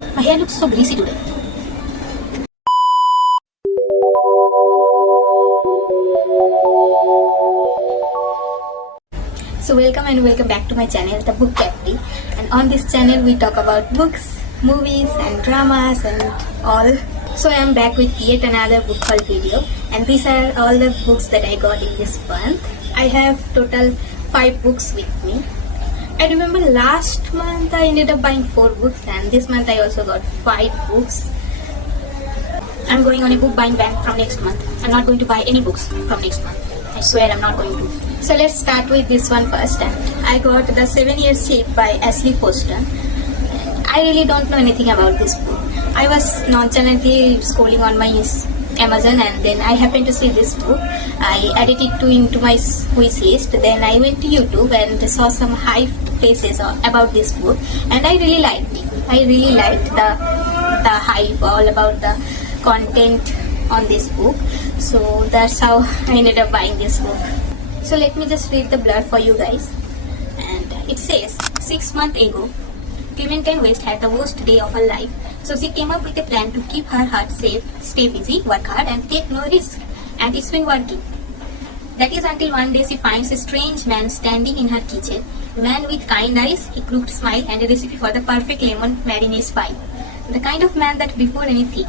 My hair looks so greasy today. So welcome back to my channel, The Book Cafe. And on this channel we talk about books, movies and dramas and all. So I am back with yet another book haul video, and these are all the books that I got in this month. I have total 5 books with me. I remember last month I ended up buying 4 books, and this month I also got 5 books. I'm going on a book buying ban from next month. I'm not going to buy any books from next month. I swear I'm not going to. So let's start with this one first. And I got The 7 Year Shape by Ashley Poston. I really don't know anything about this book. I was nonchalantly scrolling on my Amazon, and then I happened to see this book. I added it into my wish list. Then I went to YouTube and saw some hype places about this book, and I really liked it. I really liked the hype all about the content on this book. So that's how I ended up buying this book. So let me just read the blurb for you guys. And it says, 6 months ago, Clementine West had the worst day of her life. So she came up with a plan to keep her heart safe, stay busy, work hard and take no risk. And it's been working. That is until one day she finds a strange man standing in her kitchen. A man with kind eyes, a crooked smile and a recipe for the perfect lemon marinade pie. The kind of man that before anything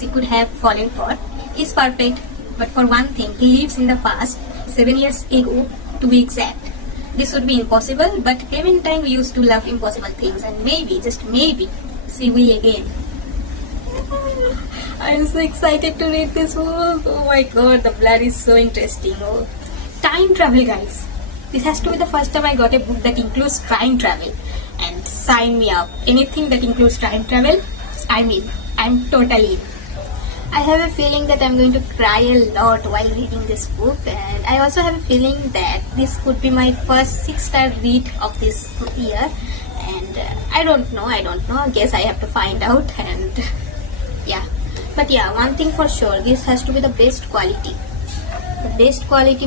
she could have fallen for is perfect. But for one thing, he lives in the past, 7 years ago to be exact. This would be impossible, but Clementine we used to love impossible things, and maybe, just maybe, she will again. I'm so excited to read this book. Oh my god, the blur is so interesting. Oh. Time travel, guys. This has to be the first time I got a book that includes time travel. And sign me up. Anything that includes time travel, I'm in. I'm totally in. I have a feeling that I'm going to cry a lot while reading this book, and I also have a feeling that this could be my first 6-star read of this year, and I don't know, I guess I have to find out. And yeah, but yeah, one thing for sure, this has to be the best quality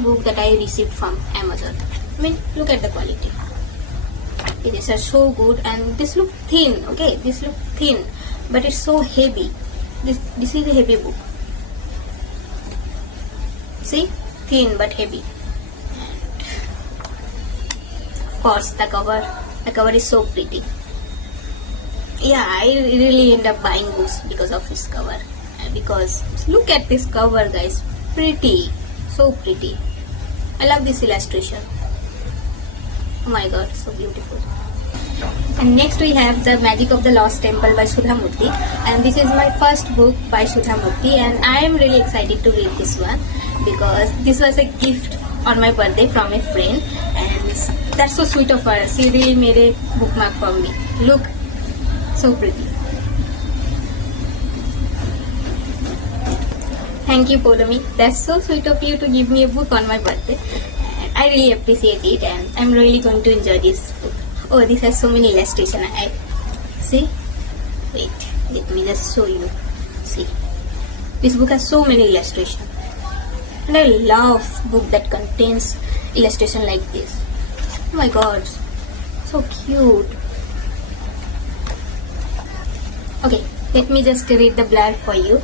book that I received from Amazon. I mean, look at the quality. These are so good, and this look thin, okay, this look thin, but it's so heavy. This is a heavy book. See? Thin but heavy. And of course the cover is so pretty. Yeah, I really end up buying books because of this cover. Because look at this cover, guys. Pretty. So pretty. I love this illustration. Oh my god, so beautiful. And next we have The Magic of the Lost Temple by Sudha Murti, and this is my first book by Sudha Murti, and I am really excited to read this one because this was a gift on my birthday from a friend, and that's so sweet of her. She really made a bookmark for me. Look, so pretty. Thank you, Polomi. That's so sweet of you to give me a book on my birthday. And I really appreciate it, and I'm really going to enjoy this book. Oh, this has so many illustrations. See? Wait, let me just show you. See? This book has so many illustrations. And I love book that contains illustration like this. Oh my god. So cute. Okay, let me just read the blurb for you.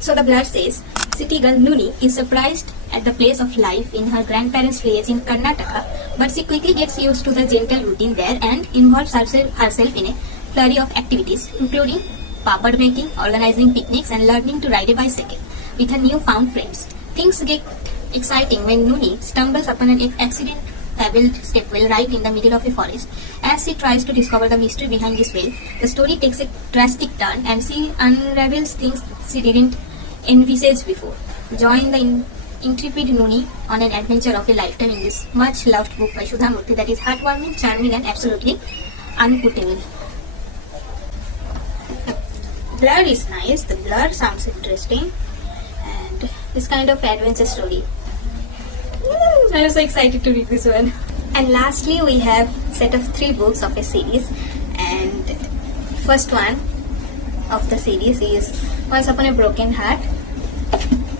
So the blurb says, city girl Nuni is surprised at the place of life in her grandparents' village in Karnataka, but she quickly gets used to the gentle routine there and involves herself in a flurry of activities, including papad making, organizing picnics, and learning to ride a bicycle with her newfound friends. Things get exciting when Nuni stumbles upon an accident-fabbled stepwell right in the middle of a forest. As she tries to discover the mystery behind this well, the story takes a drastic turn and she unravels things she didn't envisage before. Join the intrepid Nuni on an adventure of a lifetime in this much-loved book by Sudha Murti that is heartwarming, charming, and absolutely unputable. Blur is nice. The blur sounds interesting, and this kind of adventure story. I'm so excited to read this one. And lastly, we have set of 3 books of a series, and first one of the series is Once Upon a Broken Heart.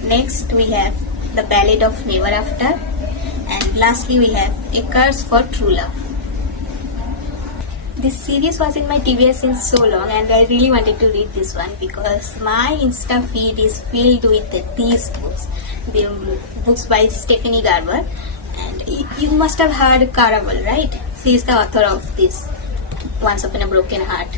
Next we have The Balad of Never After, and lastly we have A Curse for True Love. This series was in my TBS since so long, and I really wanted to read this one because my Insta feed is filled with these books. The books by Stephanie Garber, and you must have heard Caraval, right? She is the author of this Once Upon a Broken Heart.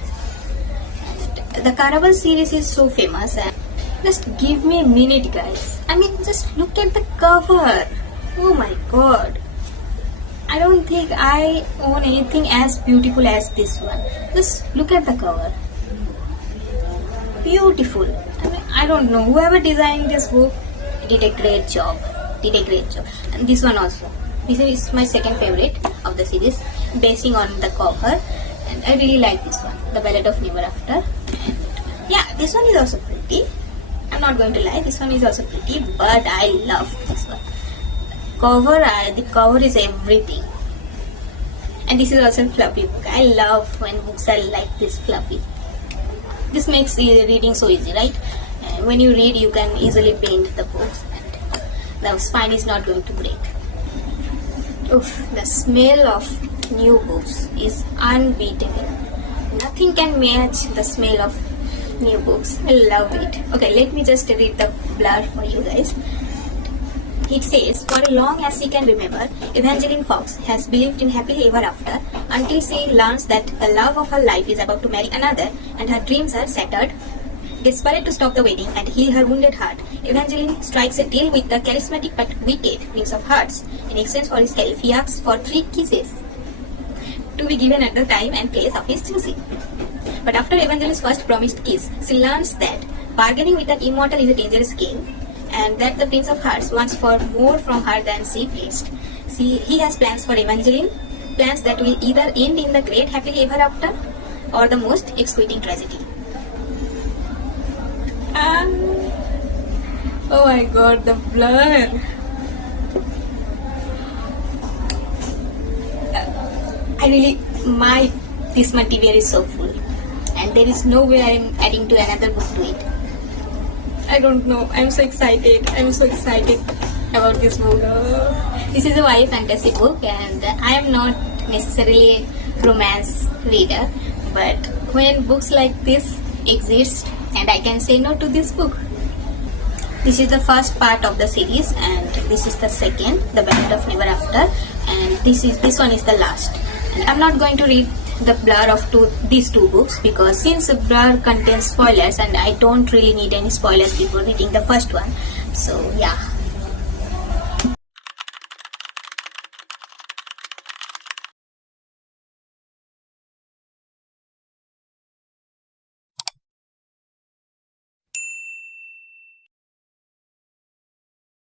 And the Caraval series is so famous, and just give me a minute, guys. I mean, just look at the cover. Oh my god. I don't think I own anything as beautiful as this one. Just look at the cover. Beautiful. I mean, I don't know. Whoever designed this book did a great job. And this one also. This is my second favorite of the series, basing on the cover. And I really like this one, The Balad of Never After. And yeah, this one is also pretty. I'm not going to lie, this one is also pretty, but I love this one. The cover is everything. And this is also a fluffy book. I love when books are like this fluffy. This makes reading so easy, right? When you read, you can easily bend the books and the spine is not going to break. Oof, the smell of new books is unbeatable. Nothing can match the smell of new books. I love it. Okay, let me just read the blurb for you guys. It says, for as long as she can remember, Evangeline Fox has believed in happily ever after until she learns that the love of her life is about to marry another and her dreams are shattered. Desperate to stop the wedding and heal her wounded heart, Evangeline strikes a deal with the charismatic but wicked Prince of Hearts. In exchange for his help, he asks for 3 kisses to be given at the time and place of his choosing. But after Evangeline's first promised kiss, she learns that bargaining with an immortal is a dangerous game, and that the Prince of Hearts wants for more from her than she pleased. He has plans for Evangeline, plans that will either end in the great happily ever after or the most exquisite tragedy. Oh my god, the blur. This material is so full, and there is no way I am adding to another book to it. I don't know. I'm so excited about this book. This is a YA fantasy book, and I am not necessarily a romance reader, but when books like this exist, and I can say no to this book. This is the first part of the series, and this is the second, The Ballad of Never After, and this one is the last. And I'm not going to read the blur of these two books because since the blur contains spoilers and I don't really need any spoilers before reading the first one. So yeah.